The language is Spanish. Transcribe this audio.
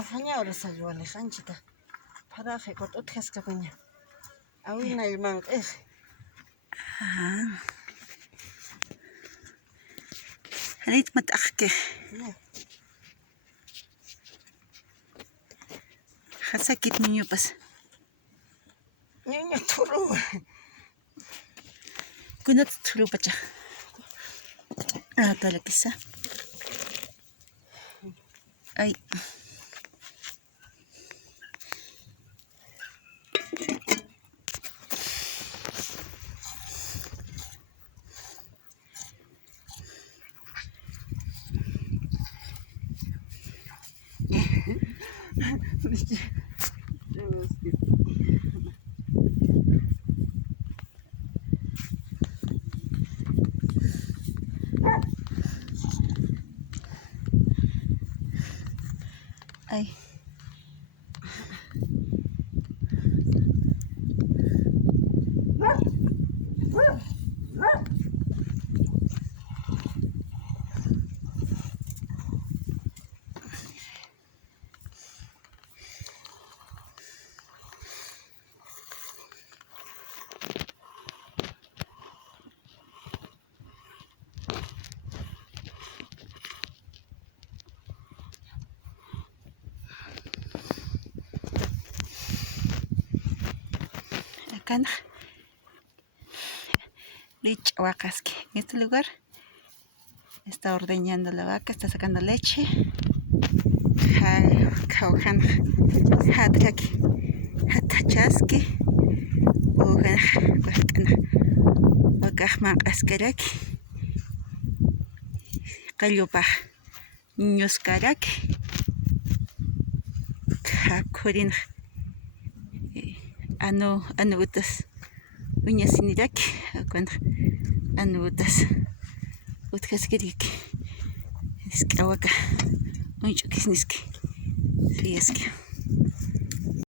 afañawras ayuwalijanchita paraje kut'utqasqapiña awinayman q'ij Halit mat'aqkej hasakit niñupas ñuña turuwa kunat turupacha tala kisa ay ay acá leche vacas que en este lugar está ordeñando la vaca, está sacando leche. Kauhan hatraki hatachaski ugan wakana wakahman askaraki qallupaj ñuskaraki hakurin anubutas uñasiniraki akwana anubutas utkaskiriki iskawaka unchukisniski siyaskia